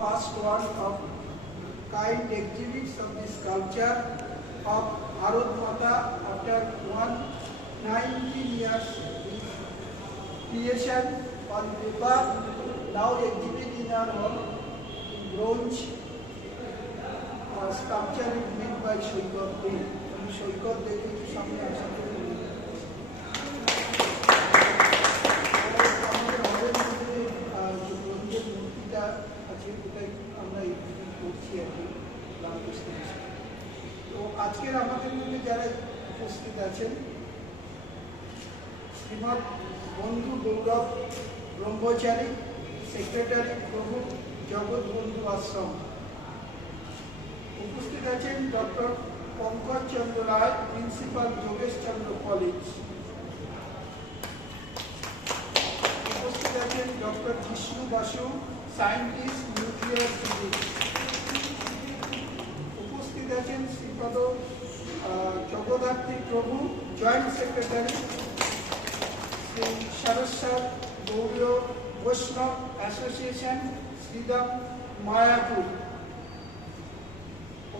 first one of kind exhibits of the sculpture of Bharat Mata after 119 years creation on paper, now exhibited in our hall in bronze. Sculpture is made by Shoykot Dey. Shoykot Dey के सामने आशा करूँ तो আজকের আমাদের মধ্যে যারা উপস্থিত আছেন শ্রীমৎ বন্ধু গৌরব ব্রহ্মচারী সেক্রেটারি প্রভু জগৎ বন্ধু আশ্রম উপস্থিত আছেন ডক্টর পঙ্কজ চন্দ্র রায় প্রিন্সিপাল যোগেশ চন্দ্র কলেজ উপস্থিত আছেন ডক্টর Jishnu Basu scientist nuclear physics উপস্থিত আছেন শ্রীপদ জগদ্ধাত্রী প্রভু জয়েন্ট সেক্রেটারি শ্রী সরস্বত গৌড়ীয় বৈষ্ণব অ্যাসোসিয়েশন শ্রীধাম মায়াপুর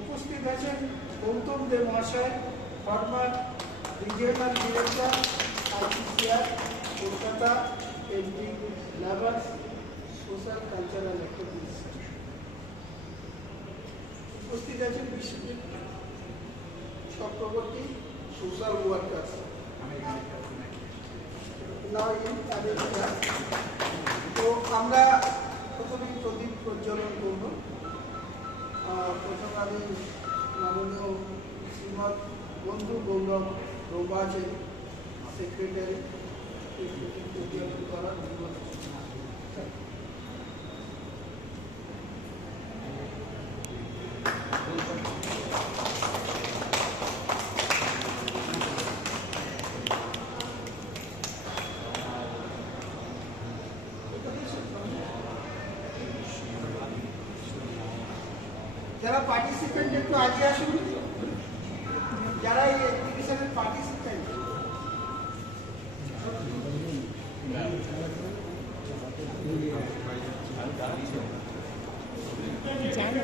উপস্থিত আছেন গৌতম দে মহাশয় former regional director ICCR Kolkata MD lovers social cultural activities উপস্থিত আছেন বিশ্বজিৎ চক্রবর্তী সোশ্যাল ওয়ার্কার্স তো আমরা প্রথমেই প্রদীপ প্রজ্বলন করব প্রথম আমি মাননীয় শ্রীমৎ বন্ধু গৌরব ব্রহ্মচারী সেক্রেটারি প্রদীপ প্রজ্বলন করার অনুরোধ যারা পার্টিসিপেন্ট একটু আগে আসুন যারা এই এক্সিবিশনের পার্টিসিপেন্ট জানো